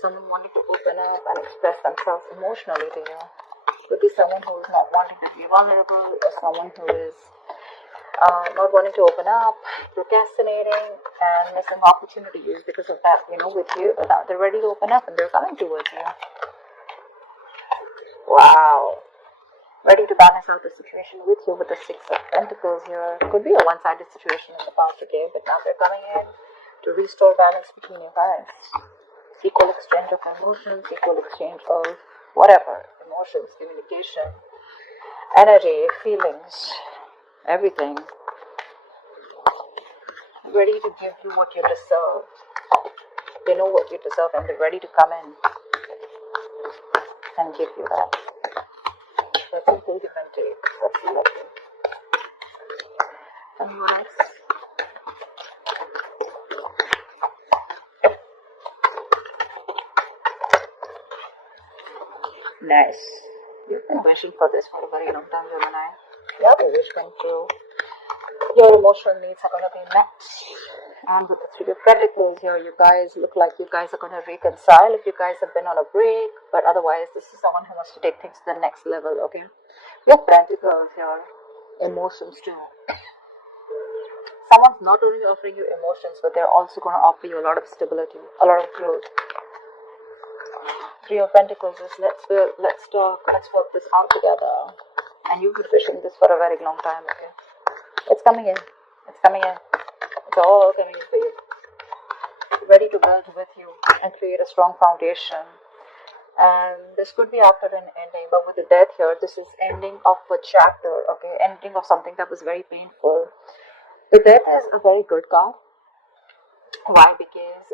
someone wanting to open up and express themselves emotionally to you. Could be someone who is not wanting to be vulnerable, or someone who is not wanting to open up, procrastinating, and missing opportunities because of that, with you. But now they're ready to open up and they're coming towards you. Wow. Ready to balance out the situation with you with the Six of Pentacles here. Could be a one-sided situation in the past, okay? But now they're coming in to restore balance between you guys. Equal exchange of emotions, equal exchange of whatever. Emotions, communication, energy, feelings, everything. Ready to give you what you deserve. They know what you deserve and they're ready to come in and give you that. Let's see, give and take. Let's see what anyone else? Nice. You've been wishing for this for a very long time, Gemini. Yeah, the wish went through. Your emotional needs are going to be met. And with the Three of Pentacles here, you guys look like you guys are going to reconcile if you guys have been on a break. But otherwise, this is someone who wants to take things to the next level, okay? We have Pentacles here. Emotions too. Someone's not only offering you emotions, but they're also going to offer you a lot of stability, a lot of growth. Three of Pentacles is let's talk, let's work this out together. And you've been wishing this for a very long time, okay? It's coming in. It's coming in. It's all coming in for you. Ready to build with you and create a strong foundation. And this could be after an ending, but with the death here, this is ending of a chapter, okay? Ending of something that was very painful. The death is a very good card. Why? Because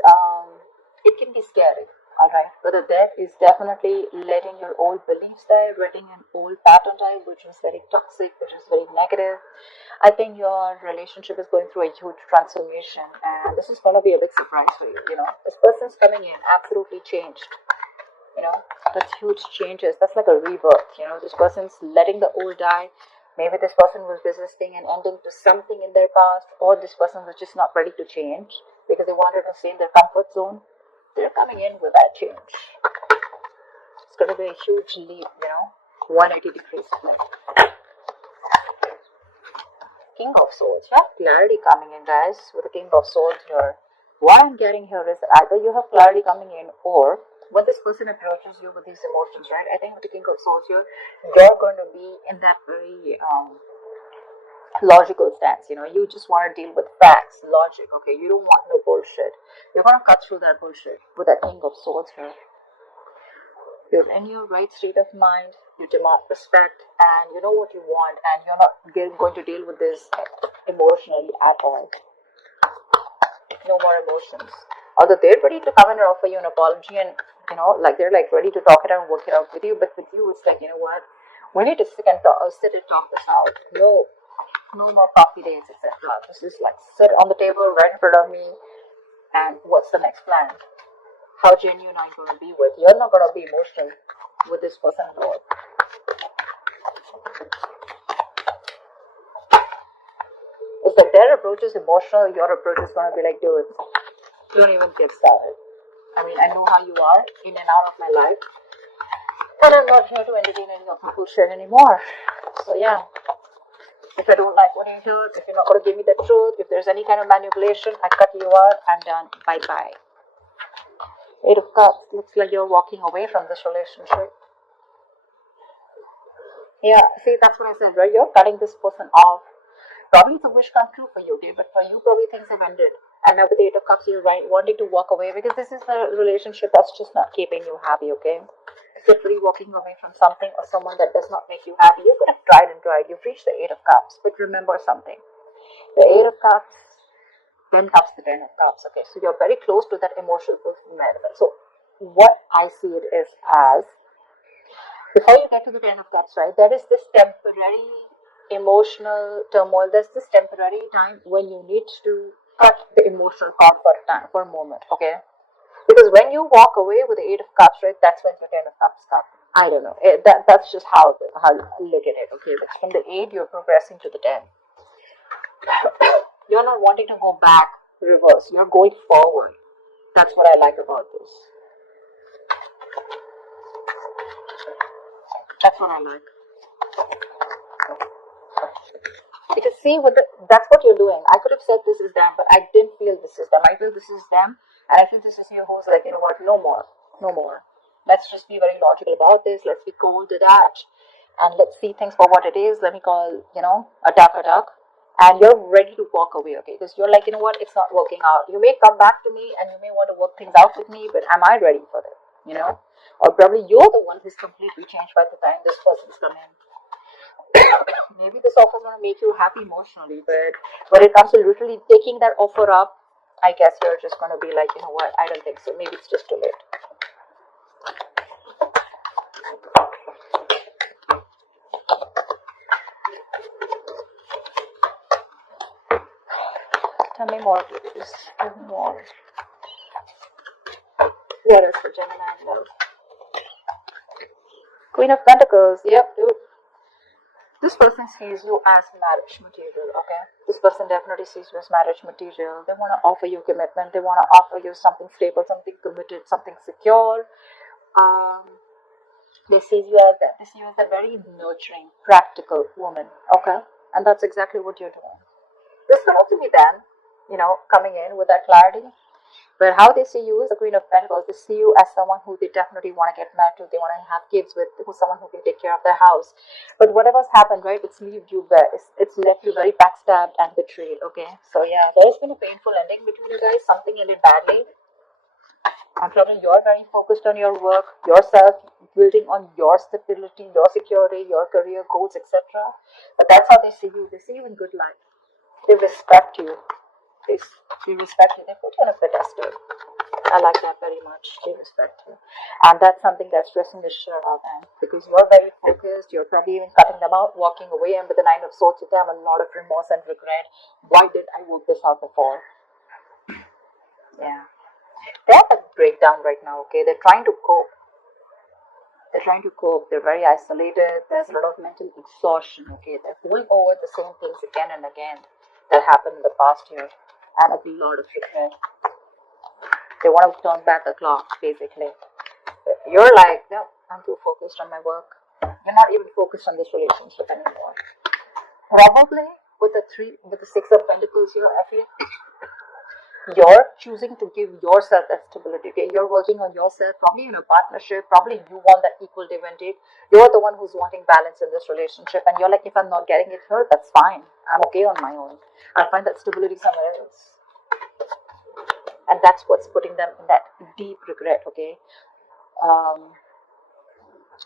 it can be scary. Alright, but the death is definitely letting your old beliefs die, letting an old pattern die, which is very toxic, which is very negative. I think your relationship is going through a huge transformation, and this is going to be a big surprise for you, This person's coming in absolutely changed, That's huge changes. That's like a rebirth, This person's letting the old die. Maybe this person was resisting and ending to something in their past, or this person was just not ready to change because they wanted to stay in their comfort zone. They're coming in with that change. It's going to be a huge leap, 180 degrees flip. King of Swords. You have clarity coming in, guys, with the King of Swords here. What I'm getting here is either you have clarity coming in, or when this person approaches you with these emotions, right? I think with the King of Swords here, you're going to be in that very logical stance, you just want to deal with facts, logic, okay? You don't want no bullshit. You're going to cut through that bullshit with that King of Swords here. You're in your right state of mind, you demand respect, and you know what you want, and you're not going to deal with this emotionally at all. No more emotions. Although they're ready to come in and offer you an apology, and they're like ready to talk it out and work it out with you, but with you it's like, what? We need to sit and talk this out. No more coffee days, etc. Just like sit on the table right in front of me, and what's the next plan? How genuine are you going to be with? You're not going to be emotional with this person at all. If their approach is emotional, your approach is going to be like, dude, don't even get started. I mean, I know how you are in and out of my life, and I'm not here to entertain any of the bullshit anymore. So yeah. If I don't like what you hear, if you're not going to give me the truth, if there's any kind of manipulation, I cut you out, I'm done. Bye-bye. Eight of Cups. Looks like you're walking away from this relationship. Yeah, see, that's what I said, right? You're cutting this person off. Probably it's a wish come true for you, okay? But for you, probably things have ended. And now with the Eight of Cups, you're right, wanting to walk away because this is a relationship that's just not keeping you happy, okay? Simply walking away from something or someone that does not make you happy. You could have tried and tried. You've reached the Eight of Cups. But remember something. The Eight of Cups, then comes the Ten of Cups. Okay, so you're very close to that emotional fulfillment. So what I see it is as, before you get to the Ten of Cups, right, there is this temporary emotional turmoil. There's this temporary time when you need to cut the emotional cord for a moment, okay? Because when you walk away with the Eight of Cups, right, that's when the Ten of Cups come. I don't know. That's just how I look at it, okay? But from the 8, you're progressing to the 10. You're not wanting to go back, reverse. You're going forward. That's what I like about this. That's what I like. Because see, that's what you're doing. I could have said this is them, but I didn't feel this is them. I feel this is them, and I feel this is you who's like, you know what, no more, no more. Let's just be very logical about this. Let's be cold to that, and let's see things for what it is. Let me call, a duck a duck. And you're ready to walk away, okay? Because you're like, you know what, it's not working out. You may come back to me and you may want to work things out with me, but am I ready for that? Or probably you're the one who's completely changed by the time this person's come in. Maybe this offer is going to make you happy emotionally, but when it comes to literally taking that offer up, I guess you're just going to be like, you know what, I don't think so. Maybe it's just too late. Tell me more, please. Tell me more. What is for Gemini and love? Queen of Pentacles. Yep, dude. This person sees you as marriage material, okay? This person definitely sees you as marriage material. They want to offer you commitment. They want to offer you something stable, something committed, something secure. They see you as that. They see you as a very nurturing, practical woman, okay? And that's exactly what you're doing. This could also be them, coming in with that clarity. But how they see you is the Queen of Pentacles. They see you as someone who they definitely want to get married to. They want to have kids with, who's someone who can take care of their house. But whatever's happened, right, it's left you very backstabbed and betrayed, okay? So yeah, there's been a painful ending between you guys. Something ended badly. And probably you're very focused on your work, yourself, building on your stability, your security, your career goals, etc. But that's how they see you. They see you in good light. They respect you. They respect you. They put you on a pedestal. I like that very much. They respect you. And that's something that's stressing the shit out of them. Because you're very focused. You're probably even cutting them out, walking away. And with the Nine of Swords, you have a lot of remorse and regret. Why did I work this out before? Yeah. They have a breakdown right now, okay? They're trying to cope. They're very isolated. There's a lot of mental exhaustion, okay? They're going over the same things again and again that happened in the past year. And a lot of regret. They want to turn back the clock, basically. But you're like, no, I'm too focused on my work. You're not even focused on this relationship anymore. Probably with the Six of Pentacles here, I feel you're choosing to give yourself that stability. Okay, you're working on yourself, probably in a partnership. Probably you want that equal give and take. You're the one who's wanting balance in this relationship, and you're like, if I'm not getting it here, that's fine. I'm okay on my own. I'll find that stability somewhere else. And that's what's putting them in that deep regret. Okay,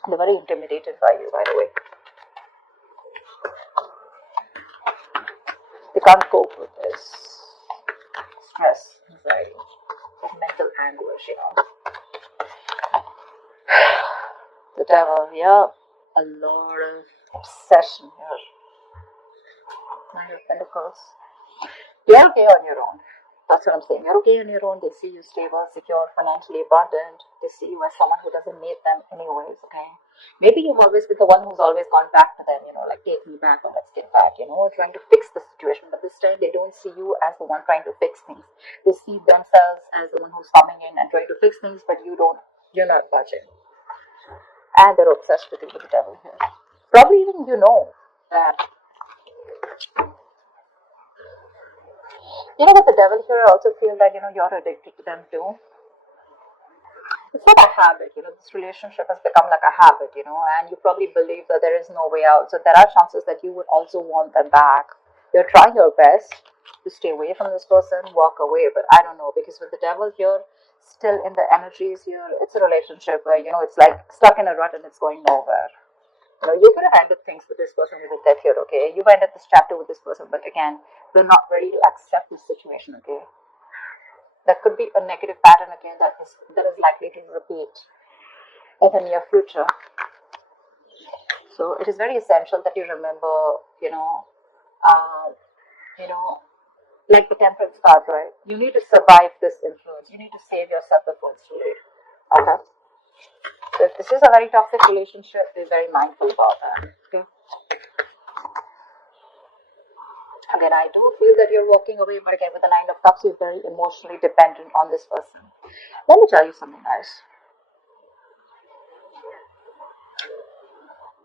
they're very intimidated by you, by the way. They can't cope with this stress, anxiety, mental anguish, The Devil, yeah, a lot of obsession here. Nine of Pentacles. You're okay on your own. That's what I'm saying. You're okay on your own. They see you stable, secure, financially abundant. They see you as someone who doesn't need them anyways, okay? Maybe you've always been the one who's always gone back to them, like take me back or let's get back, trying to fix the situation. But this time they don't see you as the one trying to fix things. They see themselves as the one who's coming in and trying to fix things, but you're not budging. And they're obsessed with you, with the Devil here. Probably even that. With the Devil here, I also feel that, you're addicted to them too. It's not a habit, this relationship has become like a habit, and you probably believe that there is no way out. So there are chances that you would also want them back. You're trying your best to stay away from this person, walk away, but I don't know, because with the Devil here, still in the energies here, it's a relationship where, it's like stuck in a rut and it's going nowhere. You could have ended things with this person with that here, okay? You've ended this chapter with this person, but again, they're not ready to accept this situation, okay? That could be a negative pattern again that is likely to repeat in the near future. So it is very essential that you remember, like the Temperance card, right? You need to survive this influence. You need to save yourself before it's too late. Okay? So if this is a very toxic relationship, be very mindful about that. Okay? Again, I do feel that you're walking away, but again, with the Nine of Cups, you're very emotionally dependent on this person. Let me tell you something, guys.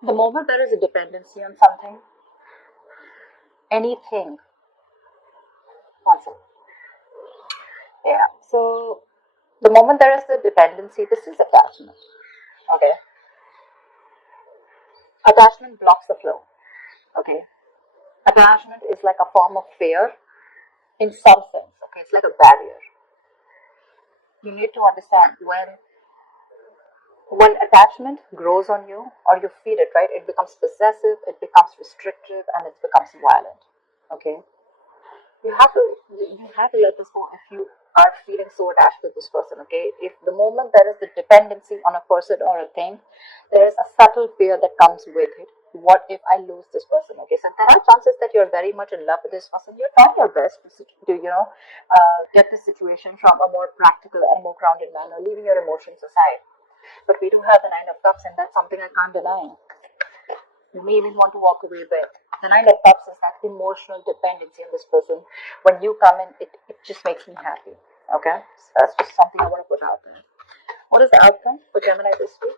The moment there is a dependency on something, anything, one second. Yeah. So the moment there is a dependency, this is attachment. Okay. Attachment blocks the flow. Okay. Attachment is like a form of fear in some sense. Okay. It's like a barrier. You need to understand when attachment grows on you or you feed it, right, it becomes possessive, it becomes restrictive, and it becomes violent. Okay. You have to let this go if you are feeling so attached to this person. Okay, if the moment there is the dependency on a person or a thing, there is a subtle fear that comes with it. What if I lose this person? Okay, so there are chances that you're very much in love with this person. You're trying your best to get the situation from a more practical and more grounded manner, leaving your emotions aside. But we do have the Nine of Cups, and that's something I can't deny. You may even want to walk away with. The Nine of Cups is that emotional dependency on this person. When you come in, it just makes me happy. Okay? So that's just something I want to put out there. What is the outcome for Gemini this week?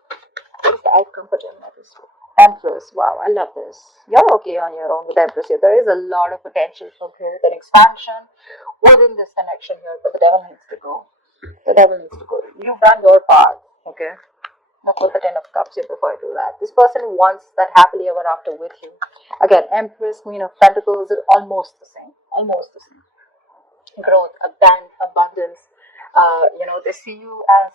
What is the outcome for Gemini this week? Empress. Wow, I love this. You're okay on your own with Empress here. There is a lot of potential for growth and expansion within this connection here, but the devil needs to go. The devil needs to go. You've done your part. Okay? I'll put the Ten of Cups here before I do that. This person wants that happily ever after with you. Again, Empress, Queen of Pentacles are almost the same. Almost the same. Growth, abundance. They see you as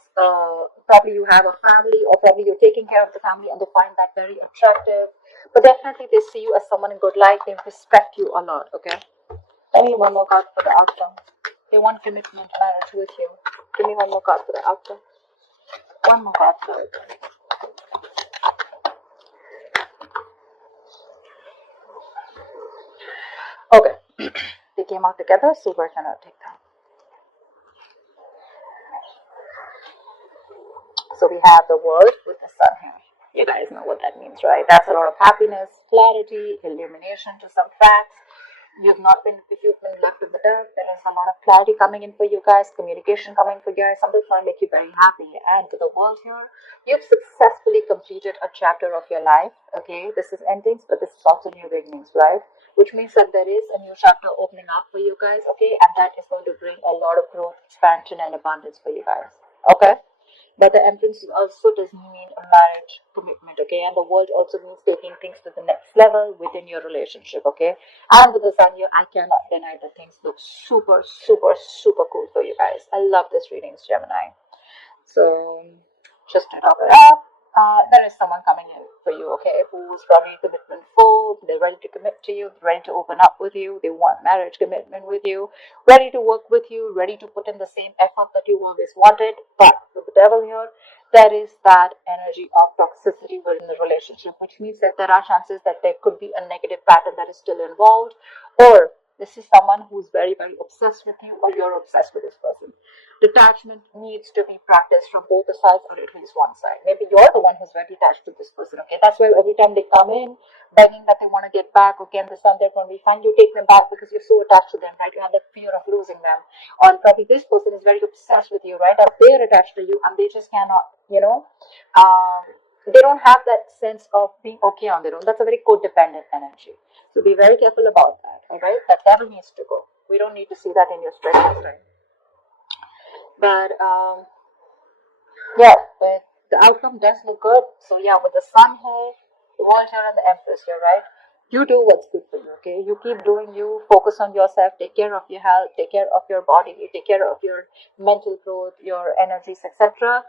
probably you have a family, or probably you're taking care of the family, and they find that very attractive. But definitely they see you as someone in good light. They respect you a lot. Okay. Give me one more card for the outcome. They want commitment, marriage with you. Give me one more card for the outcome. One more card for the outcome. Okay. They came out together, so we're gonna take them. So we have the World with the Sun here. You guys know what that means, right? That's a lot of happiness, clarity, illumination to some facts. If you've been left in the dark, there is a lot of clarity coming in for you guys, communication coming for you guys, something's going to make you very happy. And to the world here, you've successfully completed a chapter of your life. Okay, this is endings, but this is also new beginnings, right? Which means that there is a new chapter opening up for you guys, okay? And that is going to bring a lot of growth, expansion, and abundance for you guys, okay? But the Empress also doesn't mean a marriage commitment, okay? And the World also means taking things to the next level within your relationship, okay? And with the Sun here, I cannot deny that things look super, super, super cool for you guys. I love this readings, Gemini. So, just to top it up, there is someone coming in for you, okay, who's probably commitment full. They're ready to commit to you, ready to open up with you. They want marriage commitment with you, ready to work with you, ready to put in the same effort that you always wanted. But with the devil here, there is that energy of toxicity within the relationship, which means that there are chances that there could be a negative pattern that is still involved, or this is someone who's very, very obsessed with you, or you're obsessed with this person. Detachment needs to be practiced from both the sides, or at least one side. Maybe you're the one who's very attached to this person, okay? That's why every time they come in begging that they want to get back, okay, and this time they're going to be fine, you take them back because you're so attached to them, right? You have that fear of losing them. Or probably this person is very obsessed with you, right? Or they're attached to you and they just cannot, they don't have that sense of being okay on their own. That's a very codependent energy. So be very careful about that, alright? That never needs to go. We don't need to see that in your spreadsheet, right? But but the outcome does look good. So yeah, with the Sun here, the World here, and the Empress here, right? You do what's good for you, okay? You keep doing you, focus on yourself, take care of your health, take care of your body, take care of your mental growth, your energies, etc.